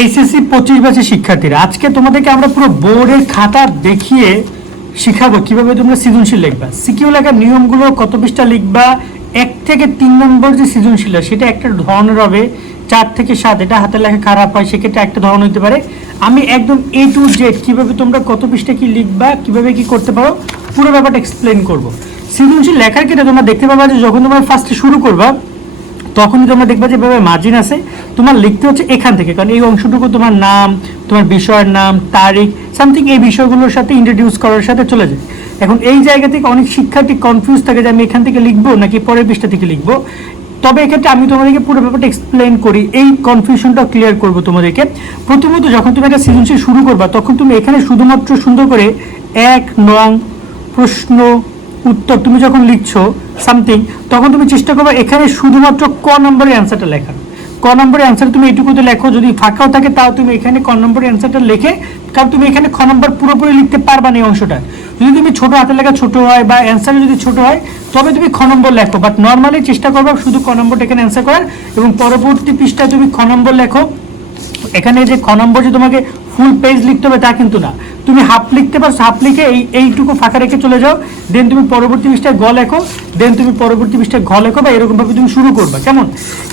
HSC পঁচিশ ব্যাচের শিক্ষার্থীরা। আজকে তোমাদেরকে আমরা পুরো বোর্ডের খাতা দেখিয়ে শিখাবো কীভাবে তোমরা সৃজনশীল লিখবা। সিকিউ লেখার নিয়মগুলো কত পৃষ্ঠা লিখবা, এক থেকে তিন নম্বর যে সৃজনশীল সেটা একটা ধরনের হবে চার থেকে সাত, এটা হাতের লেখা খারাপ হয়, সেক্ষেত্রে একটা ধরন হতে পারে। আমি একদম এ টু জেড কীভাবে তোমরা কত পৃষ্ঠা কি লিখবা, কীভাবে কি করতে পারো, পুরো ব্যাপারটা এক্সপ্লেন করব। সৃজনশীল লেখার ক্ষেত্রে তোমরা দেখতে পাবা যে যখন তোমরা ফার্স্টে শুরু করবা তখনই তোমরা দেখবা যে এভাবে মার্জিন আছে। তোমার লিখতে হচ্ছে এখান থেকে, কারণ এই অংশটুকু তোমার নাম, তোমার বিষয়ের নাম, তারিখ সামথিং এই বিষয়গুলোর সাথে ইন্ট্রোডিউস করার সাথে চলে যায়। এখন এই জায়গা থেকে অনেক শিক্ষার্থী কনফিউজ থাকে যে আমি এখান থেকে লিখব নাকি পরের পৃষ্ঠা থেকে লিখব। তবে এক্ষেত্রে আমি তোমাদেরকে পুরো ব্যাপারটা এক্সপ্লেন করি, এই কনফিউশনটা ক্লিয়ার করব তোমাদেরকে। প্রথমত যখন তুমি একটা সৃজনশীল শুরু করবা, তখন তুমি এখানে শুধুমাত্র সুন্দর করে এক নং প্রশ্ন, উত্তর তুমি যখন লিখছো সামথিং তখন তুমি চেষ্টা করবে এখানে শুধুমাত্র ক নম্বরের অ্যান্সারটা লেখার। ক নম্বরের অ্যান্সার তুমি এইটুকুতে লেখো, যদি ফাঁকাও থাকে তাও তুমি এখানে ক নম্বরের অ্যান্সারটা লেখে, কারণ তুমি এখানে খ নম্বর পুরোপুরি লিখতে পারবা না এই অংশটা। যদি তুমি ছোট হাতে লেখা ছোট হয় বা অ্যান্সার যদি ছোট হয়, তবে তুমি খ নম্বর লেখো বাট নর্মালি চেষ্টা করবা শুধু ক নম্বরটা এখানে অ্যান্সার করার, এবং পরবর্তী পৃষ্ঠায় তুমি খ নম্বর লেখো। এখানে যে খ নম্বর যে তোমাকে ফুল পেজ লিখতে হবে তা কিন্তু না। তুমি হাফ লিখতে পারছ হাফ লিখে এই, এইটুকু ফাঁকা রেখে চলে যাও। দেন তুমি পরবর্তী পৃষ্ঠায় গ লেখো। দেন তুমি পরবর্তী পৃষ্ঠায় ঘ লেখো বা এরকমভাবে তুমি শুরু করবা। কেমন?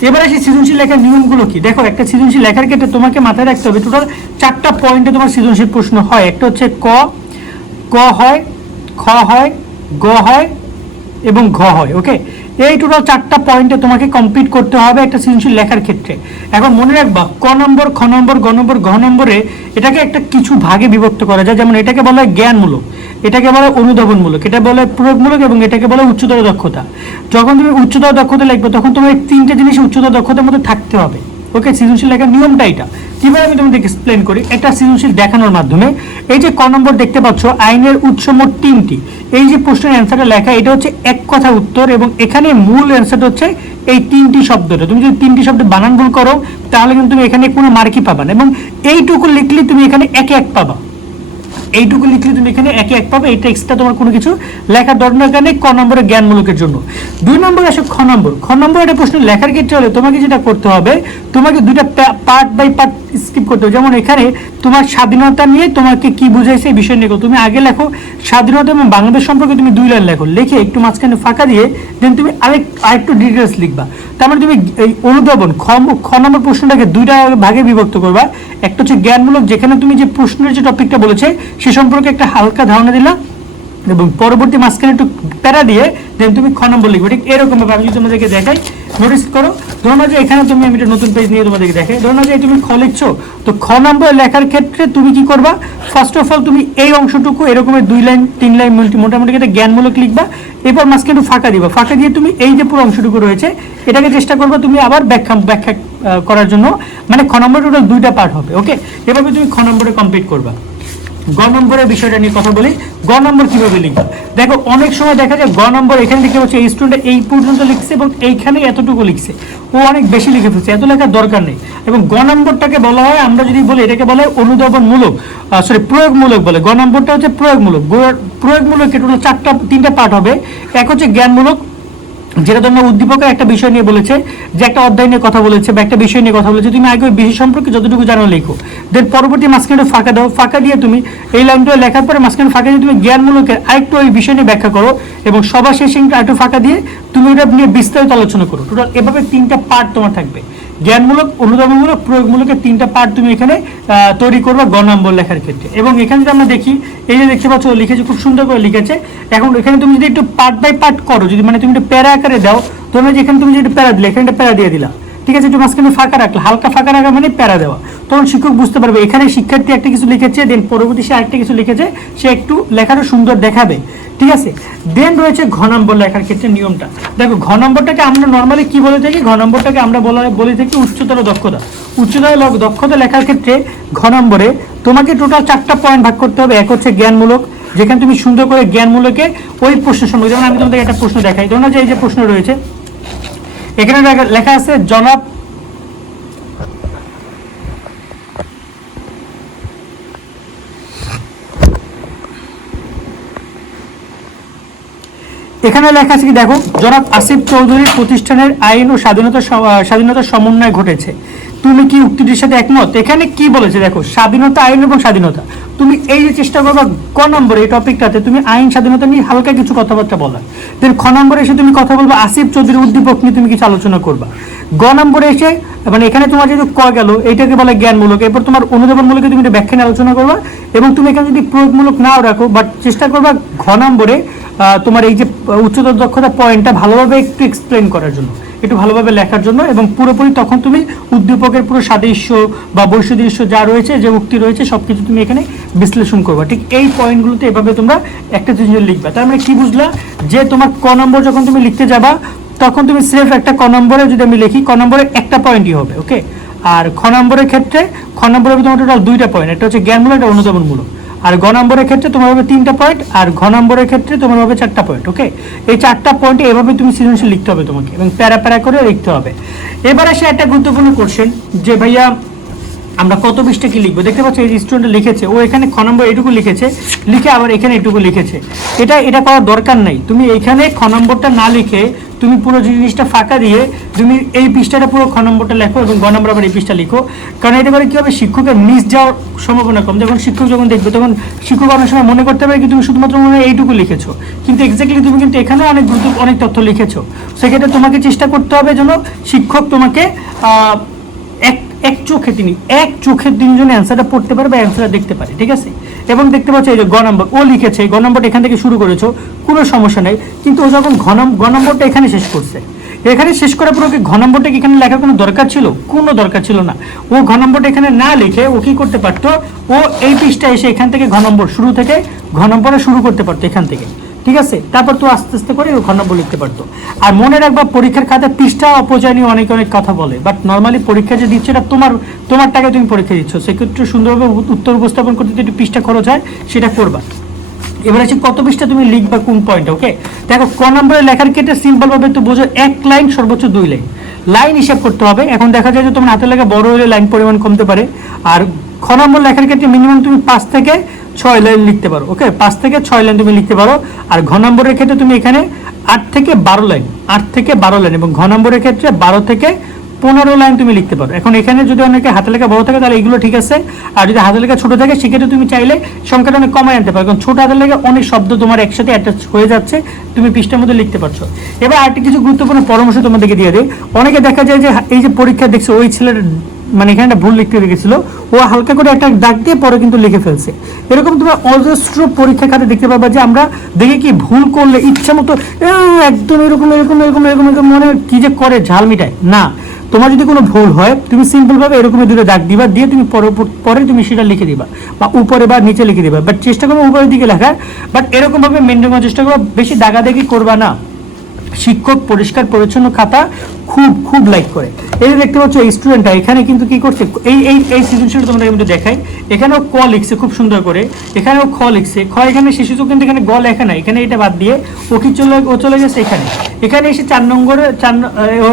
এবার আসি সৃজনশীল লেখার নিয়মগুলো কি? দেখো, একটা সৃজনশীল লেখার ক্ষেত্রে তোমাকে মাথায় রাখতে হবে টোটাল চারটা পয়েন্টে তোমার সৃজনশীল প্রশ্ন হয়। একটা হচ্ছে ক ক হয়, খ হয়, গ হয় এবং ঘ হয় ওকে এই টোটাল চারটা পয়েন্টে তোমাকে কমপ্লিট করতে হবে একটা সৃজনশীল লেখার ক্ষেত্রে। এখন মনে রাখবা, ক নম্বর, খ নম্বর, গ নম্বর, ঘ নম্বরে এটাকে একটা কিছু ভাগে বিভক্ত করা যায়। যেমন এটাকে বলা হয় জ্ঞানমূলক, এটাকে বলা হয় অনুধাবনমূলক, এটা বলা হয় প্রয়োগমূলক এবং এটাকে বলা হয় উচ্চতর দক্ষতা। যখন তুমি উচ্চতর দক্ষতা লিখবে, তখন তোমার এই তিনটে জিনিস উচ্চতর দক্ষতার মধ্যে থাকতে হবে। ওকে, সৃজনশীল লেখার নিয়মটা এটা কীভাবে আমি তোমাদের এক্সপ্লেন করি? এটা সৃজনশীল দেখানোর মাধ্যমে। এই যে ক নম্বর দেখতে পাচ্ছ, আইনের উৎস মোট তিনটি। এই যে প্রশ্নের অ্যান্সারটা লেখা, এটা হচ্ছে এক কথা উত্তর এবং এখানে মূল অ্যান্সারটা হচ্ছে এই তিনটি শব্দটা। তুমি যদি তিনটি শব্দ বানান ভুল করো, তাহলে কিন্তু তুমি এখানে কোনো মার্কই পাবা না এবং এইটুকু লিখলে তুমি এখানে একে এক পাবা। এইটুকু লিখলে তুমি এখানে একে এক পাবে এটা এক্সট্রা তোমার কোনো কিছু লেখার দরকার নেই ক নম্বরের জ্ঞানমূলকের জন্য। দুই নম্বর আসে খ নম্বর। খ নম্বর একটা প্রশ্ন, লেখার ক্ষেত্রে হলে তোমাকে যেটা করতে হবে, তোমাকে দুইটা পার্ট বাই পার্ট স্কিপ করতে যেমন এখানে তোমার স্বাধীনতা নিয়ে তোমাকে কি বুঝাইছে এই বিষয় নিয়ে তুমি আগে লেখো, স্বাধীনতা এবং বাংলাদেশ সম্পর্কে তুমি দুই লাইন লেখো। লিখে একটু মাঝখানে ফাঁকা দিয়ে দেন তুমি আরেক আরেকটু ডিটেলস লিখবা। তার মানে তুমি এই অনুধাবন, খ খ নম্বর প্রশ্নটাকে দুইটা ভাগে বিভক্ত করবা। একটা হচ্ছে জ্ঞানমূলক, যেখানে তুমি যে প্রশ্নের যে টপিকটা বলেছে, সে সম্পর্কে একটা হালকা ধারণা দিলা। এবং পরবর্তী মাঝখানে একটু প্যারা দিয়ে দেন তুমি খ নম্বর লিখবে। ঠিক এরকম ভাবে আমি যদি তোমাদেরকে দেখাই নোটিস করো, ধরো না যে এখানে তুমি আমি একটা নতুন পেজ নিয়ে তোমাদেরকে দেখাই। ধরো না যে তুমি খ লিখছো, তো খ নম্বর লেখার ক্ষেত্রে তুমি কি করবা? ফার্স্ট অফ অল তুমি এই অংশটুকু এরকমের দুই লাইন, তিন লাইন মোটামুটি একটা জ্ঞানমূলক লিখবা। এরপর মাঝখানে একটু ফাঁকা দিবা। ফাঁকা দিয়ে তুমি এই যে পুরো অংশটুকু রয়েছে, এটাকে চেষ্টা করবা তুমি আবার ব্যাখ্যা ব্যাখ্যা করার জন্য। মানে খ নম্বর টোটাল দুইটা পার্ট হবে ওকে এভাবে তুমি খ নম্বরে কমপ্লিট করবা। গ নম্বরের বিষয়টা নিয়ে কথা বলি। গ নম্বর কীভাবে লিখবে? দেখো, অনেক সময় দেখা যায় গ নম্বর এখানে লিখে হচ্ছে এই স্টুডেন্ট এই পর্যন্ত লিখছে এবং এইখানে এতটুকু লিখছে। ও অনেক বেশি লিখে ফেলছে, এত লেখার দরকার নেই। এবং গ নম্বরটাকে বলা হয়, আমরা যদি বলি, এটাকে বলা হয় অনুধাবনমূলক সরি প্রয়োগমূলক বলে। গ নম্বরটা হচ্ছে প্রয়োগমূলক। প্রয়োগমূলক এটা চারটা, তিনটা পার্ট হবে। এক হচ্ছে জ্ঞানমূলক যেটা তোমার উদ্দীপকের একটা বিষয় নিয়ে বলেছে, যে একটা অধ্যায় নিয়ে কথা বলেছে বা একটা বিষয় নিয়ে কথা বলেছে, তুমি আগে ওই বিষয় সম্পর্কে যতটুকু জানো লেখো। দেন পরবর্তী মাঝখানে ফাঁকা দাও, ফাঁকা দিয়ে তুমি এই লাইনটা লেখার পরে মাঝখানে ফাঁকা দিয়ে তুমি জ্ঞানমূলকের আরেকটু ওই বিষয় নিয়ে ব্যাখ্যা করো এবং সবার শেষে আরেকটু ফাঁকা দিয়ে তুমি ওটা নিয়ে বিস্তারিত আলোচনা করো। টোটাল এভাবে তিনটা পার্ট তোমার থাকবে। জ্ঞানমূলক অনুদানমূলক প্রয়োগমূলকের তিনটা পার্ট তুমি এখানে তৈরি করবে গ নম্বর লেখার ক্ষেত্রে। এবং এখানে যদি আমরা দেখি, এই যে দেখতে পাচ্ছ, লিখেছে, খুব সুন্দর করে লিখেছে। এখন এখানে তুমি যদি একটু পার্ট বাই পার্ট করো, যদি মানে তুমি একটু প্যারা আকারে দাও তোমরা যেখানে তুমি যদি প্যারা দিলে, এখানে প্যারা দিয়ে দিলা। ঠিক আছে, একটু মাঝখানে ফাঁকা রাখলে, হালকা ফাঁকা রাখা মানে প্যারা দেওয়া। তখন শিক্ষক বুঝতে পারবে, এখানে শিক্ষার্থী একটা কিছু লিখেছে দেন পরবর্তী সে আরেকটা কিছু লিখেছে, সে একটু লেখাটা সুন্দর দেখাবে। ঠিক আছে? দেন রয়েছে ঘ নম্বর লেখার ক্ষেত্রে নিয়মটা। দেখো, ঘ নম্বরটাকে আমরা নর্মালি কি বলে থাকি? ঘ নম্বরটাকে আমরা বলা, বলে থাকি উচ্চতর দক্ষতা। উচ্চতর দক্ষতা লেখার ক্ষেত্রে ঘ নম্বরে তোমাকে টোটাল চারটা পয়েন্ট ভাগ করতে হবে। এক হচ্ছে জ্ঞানমূলক, যেখানে তুমি সুন্দর করে জ্ঞানমূলকে ওই প্রশ্ন সম্পর্কে যেমন আমি তোমাদের একটা প্রশ্ন দেখাই। ধরুন যে এই যে প্রশ্ন রয়েছে, এখানে লেখা আছে, জনাব এখানে লেখা আছে কি, দেখো, জনাব আসিফ চৌধুরীর প্রতিষ্ঠানের আইন ও স্বাধীনতা স্বাধীনতার সমন্বয় ঘটেছে। তুমি কি উক্তিটির সাথে একমত? এখানে কি বলেছে, দেখো, স্বাধীনতা আইন এবং স্বাধীনতা। তুমি এই যে চেষ্টা করবা ক নম্বরে এই টপিকটাতে, তুমি আইন, স্বাধীনতা নিয়ে হালকা কিছু কথাবার্তা বলা দেন খ নম্বরে এসে তুমি কথা বলবা, আসিফ চৌধুরী উদ্দীপক নিয়ে তুমি কিছু আলোচনা করবা। গ নম্বরে এসে মানে এখানে তোমার যেহেতু ক গেল এইটাকে বলে জ্ঞানমূলক, এরপর তোমার অনুধাবনমূলক তুমি এটা ব্যাখ্যা আলোচনা করবা এবং তুমি এখানে যদি প্রয়োগমূলক নাও রাখো বাট চেষ্টা করবা ঘ নম্বরে তোমার এই যে উচ্চতর দক্ষতা পয়েন্টটা ভালোভাবে একটু এক্সপ্লেন করার জন্য, একটু ভালোভাবে লেখার জন্য এবং পুরোপুরি তখন তুমি উদ্দীপকের পুরো সাদৃশ্য বা বৈশদৃশ্য যা রয়েছে, যে উক্তি রয়েছে সব কিছু তুমি এখানে বিশ্লেষণ করবা। ঠিক এই পয়েন্টগুলোতে এভাবে তোমরা একটা জিনিস লিখবা। তার মানে কি বুঝলা? যে তোমার ক নম্বর যখন তুমি লিখতে যাবা, তখন তুমি স্রেফ একটা ক নম্বরে যদি আমি লিখি, ক নম্বরে একটা পয়েন্টই হবে ওকে আর খ নম্বরের ক্ষেত্রে, খ নম্বরে তোমার টোটাল দুইটা পয়েন্ট একটা হচ্ছে জ্ঞানমূলক, একটা অনুধাবনমূলক। আর গ নম্বরের ক্ষেত্রে তোমার হবে তিনটা পয়েন্ট আর ঘ নম্বরের ক্ষেত্রে তোমার হবে চারটা পয়েন্ট ওকে এই চারটা পয়েন্টে এভাবে তুমি সৃজনশীল লিখতে হবে তোমাকে এবং প্যারা প্যারা করে লিখতে হবে। এবার আসে একটা গুরুত্বপূর্ণ কোশ্চেন যে ভাইয়া আমরা কত পৃষ্ঠা কি লিখব? দেখতে পাচ্ছ, এই স্টুডেন্ট লিখেছে, ও এখানে খ নম্বর এটুকু লিখেছে, লিখে আবার এখানে এটুকু লিখেছে। এটা এটা করার দরকার নাই। তুমি এখানে খ নম্বরটা না লিখে তুমি পুরো জিনিসটা ফাঁকা দিয়ে তুমি এই পৃষ্ঠাটা পুরো খ নম্বরটা লেখো এবং গ নম্বর আবার এই পৃষ্ঠা লিখো। কারণ এটা করে কি হবে? শিক্ষকের মিস যাওয়ার সম্ভাবনা কম। যখন শিক্ষক যখন দেখবে, তখন শিক্ষক অনেক সময় মনে করতে পারে কি, তুমি শুধুমাত্র মনে হয় এইটুকু লিখেছো। কিন্তু এক্স্যাক্টলি তুমি কিন্তু এখানেও অনেক গুরুত্ব, অনেক তথ্য লিখেছো। সেক্ষেত্রে তোমাকে চেষ্টা করতে হবে যেন শিক্ষক তোমাকে এক এক চোখে তিনি, এক চোখের দিন জন্য অ্যান্সারটা পড়তে পারে বা অ্যান্সারটা দেখতে পারে, ঠিক আছে? এবং দেখতে পাচ্ছ এই যে গ নম্বর ও লিখেছে, গ নম্বরটা এখান থেকে শুরু করেছ, কোনো সমস্যা নেই। কিন্তু ও যখন ঘন গ নম্বরটা এখানে শেষ করছে, এখানে শেষ করার পর ওকে ঘ নম্বরটা এখানে লেখার কোনো দরকার ছিল? কোনো দরকার ছিল না। ও ঘ নম্বরটা এখানে না লিখে ও কি করতে পারতো? ও এই পৃষ্ঠা এসে এখান থেকে ঘ নম্বর শুরু থেকে, ঘ নম্বরে শুরু করতে পারতো এখান থেকে। ঠিক আছে? তারপর তো আস্তে আস্তে করে ও ঘ নম্বর লিখতে পারতো। আর মনে রাখবা পরীক্ষার খাতায় পৃষ্ঠা অপচয় নিয়ে অনেক অনেক কথা বলে। বাট নর্মালি পরীক্ষা যে দিচ্ছে, এটা তোমার তোমার টাকায় তুমি পরীক্ষা দিচ্ছ। সেক্ষেত্রে সুন্দরভাবে উত্তর উপস্থাপন করতে যদি পৃষ্ঠা খরচ হয়, সেটা করবা। এবার আছে কত পৃষ্ঠা তুমি লিখবা কোন পয়েন্ট ওকে দেখো, ক নম্বরে লেখার ক্ষেত্রে সিম্পল ভাবে একটু বোঝো, এক লাইন সর্বোচ্চ দুই লাইন। লাইন হিসাব করতে হবে। এখন দেখা যায় যে তোমার হাতে লেখা বড় হলে লাইন পরিমাণ কমতে পারে। আর খ নম্বর লেখার ক্ষেত্রে মিনিমাম তুমি পাঁচ থেকে ছয় লাইন লিখতে পারো ওকে পাঁচ থেকে ছয় লাইন তুমি লিখতে পারো, আর ঘ নম্বরের ক্ষেত্রে তুমি এখানে আট থেকে বারো লাইন, আট থেকে বারো লাইন, এবং ঘ নম্বরের ক্ষেত্রে বারো থেকে পনেরো লাইন তুমি লিখতে পারো। এখন এখানে যদি অনেকে হাতে লেখা বড় থাকে, তাহলে এগুলো ঠিক আছে, আর যদি হাতে লেখা ছোট থাকে, সেক্ষেত্রে তুমি চাইলে সংখ্যাটা অনেক কমায় আনতে পারো, কারণ ছোট হাতে লেখা অনেক শব্দ তোমার একসাথে অ্যাটাচ হয়ে যাচ্ছে, তুমি পৃষ্ঠার মধ্যে লিখতে পারছ। এবার আরেকটি কিছু গুরুত্বপূর্ণ পরামর্শ তোমাদেরকে দিয়ে দিই। অনেকে দেখা যায় যে এই যে পরীক্ষা দেখছে, ওই ছেলের মানে এখানে একটা ভুল লিখতে রেখেছিল ও হালকা করে একটা দাগ দিয়ে পরে কিন্তু লিখে ফেলছে। এরকম তোমার অজস্র পরীক্ষা খাতে দেখতে পাবা যে আমরা দেখে কি ভুল করলে ইচ্ছা মতো একদম এরকম এরকম এরকম এরকম এরকম মনে কি যে করে, ঝাল মিটায়। না, তোমার যদি কোনো ভুল হয়, তুমি সিম্পল ভাবে এরকম দুটো দাগ দিবা, দিয়ে তুমি পরে- তুমি সেটা লিখে দিবা, বা উপরে বা নিচে লিখে দিবা। বাট চেষ্টা করব উপরের দিকে লেখার বাট এরকম ভাবে মেনটেন করার চেষ্টা করব, বেশি দাগাদাগি করবা না। শিক্ষক পরিষ্কার পরিচ্ছন্ন খাতা খুব খুব লাইক করে। এই যে দেখতে পাচ্ছ, এই স্টুডেন্টটা এখানে কিন্তু কি করছে? এই এই এই সৃজনশীল তোমাদের কিন্তু দেখাই। এখানেও ক লিখছে খুব সুন্দর করে। এখানেও খ লিখছে। খ এখানে শিশু কিন্তু এখানে গ লেখা নাই। এখানে এটা বাদ দিয়ে ও কি চলে, ও চলে গেছে এখানে। এখানে এসে চার নম্বরে, চার ন-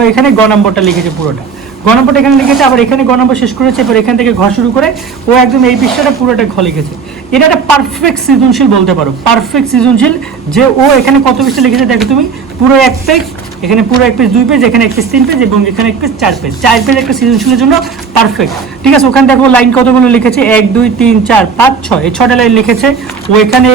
এখানে গ নম্বরটা লিখেছে পুরোটা। গ নম্বরটা এখানে লিখেছে, আবার এখানে গ নম্বর শেষ করেছে, এবার এখান থেকে ঘ শুরু করে ও একদম এই পৃষ্ঠাটা পুরোটা ঘ লিখেছে। এটা একটা পারফেক্ট সৃজনশীল বলতে পারো পারফেক্ট সৃজনশীল যে ও এখানে কত পৃষ্ঠা লিখেছে দেখো তুমি, পুরো এক পেজ এখানে পুরো এক পেজ দুই পেজ এখানে এক পেজ তিন পেজ এবং এখানে এক পেজ চার পেজ চার পেজ একটা সৃজনশীলের জন্য পারফেক্ট ঠিক আছে, ওখানে দেখো লাইন কতগুলো লিখেছে? এক, দুই, তিন, চার, পাঁচ, ছয়। এই ছটা লাইন লিখেছে। ও এখানে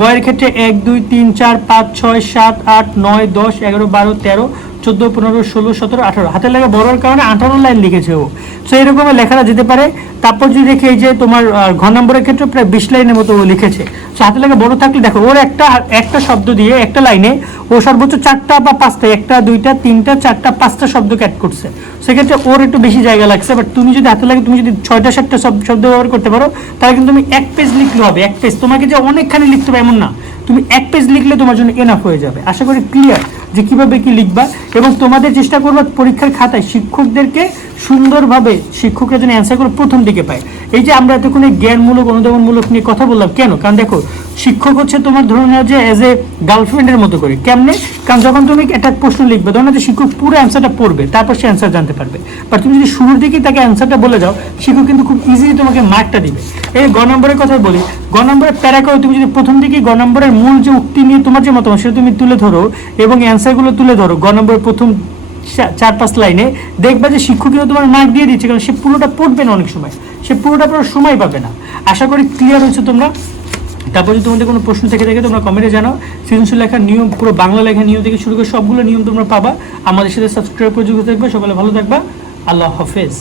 গয়ের ক্ষেত্রে এক, দুই, তিন, চার, পাঁচ, ছয়, সাত, আট, নয়, দশ, এগারো, বারো, তেরো চোদ্দ পনেরো ষোলো সতেরো আঠারো। হাতের লেখা বড়োর কারণে আঠারো লাইন লিখেছে ও। তো এরকম লেখাটা যেতে পারে। তারপর যদি দেখি এই যে তোমার আহ, ঘ নম্বরের ক্ষেত্রে প্রায় বিশ লাইনের মতো ও লিখেছে। তো হাতের লেখা বড় থাকলে দেখো ওর একটা একটা শব্দ দিয়ে একটা লাইনে ও সর্বোচ্চ চারটা বা পাঁচটা একটা দুইটা তিনটা চারটা পাঁচটা শব্দকে অ্যাড করছে। সেক্ষেত্রে ওর একটু বেশি জায়গা লাগছে বাট তুমি যদি হাতে লাগে তুমি যদি ছয়টা সাতটা শব- শব্দ ব্যবহার করতে পারো তাহলে কিন্তু তুমি এক পেজ লিখলে হবে এক পেজ তোমাকে যে অনেকখানি লিখতে হবে এমন না। তুমি এক পেজ লিখলে তোমার জন্য এনাফ হয়ে যাবে। আশা করি ক্লিয়ার যে কীভাবে কি লিখবা এবং তোমাদের চেষ্টা করবা পরীক্ষার খাতায় শিক্ষকদেরকে সুন্দরভাবে শিক্ষকরা যেন অ্যান্সারগুলো প্রথম দিকে পায়। এই যে আমরা এতক্ষণে জ্ঞানমূলক, অনুধাবনমূলক নিয়ে কথা বললাম, কেন? কারণ দেখো, শিক্ষক হচ্ছে তোমার ধরে নেওয়া যে অ্যাজ এ গার্লফ্রেন্ডের মতো করে। কেমনে? কারণ যখন তুমি একটা প্রশ্ন লিখবে, ধরো যে শিক্ষক পুরো অ্যান্সারটা পড়বে, তারপর সে অ্যান্সার জানতে পারবে। বাট তুমি যদি শুরুর দিকেই তাকে অ্যান্সারটা বলে যাও, শিক্ষক কিন্তু খুব ইজিলি তোমাকে মার্কটা দিবে। এই গ নম্বরের কথাই বলি, গ নম্বরের প্যারা করে তুমি যদি প্রথম দিকেই গ নম্বরের মূল যে উক্তি নিয়ে তোমার যে মতামত সেটা তুমি তুলে ধরো এবং অ্যান্সারগুলো তুলে ধরো, গ নম্বরের প্রথম চার পাঁচ লাইনে দেখবা যে শিক্ষকীয় তোমার মার্ক দিয়ে দিচ্ছে, কারণ সে পুরোটা পড়বে না অনেক সময়। সে পুরোটা পড়ার সময় পাবে না। আশা করি ক্লিয়ার হয়েছে তোমরা। তারপর যদি তোমাদের কোনো প্রশ্ন থেকে থাকে, তোমরা কমেন্টে জানাও। সৃজনশীল লেখার নিয়ম, পুরো বাংলা লেখার নিয়ম থেকে শুরু করে সবগুলো নিয়ম তোমরা পাবা। আমাদের সাথে সাবস্ক্রাইব করে যুক্ত থাকবে। সকালে ভালো থাকবা। আল্লাহ হাফেজ।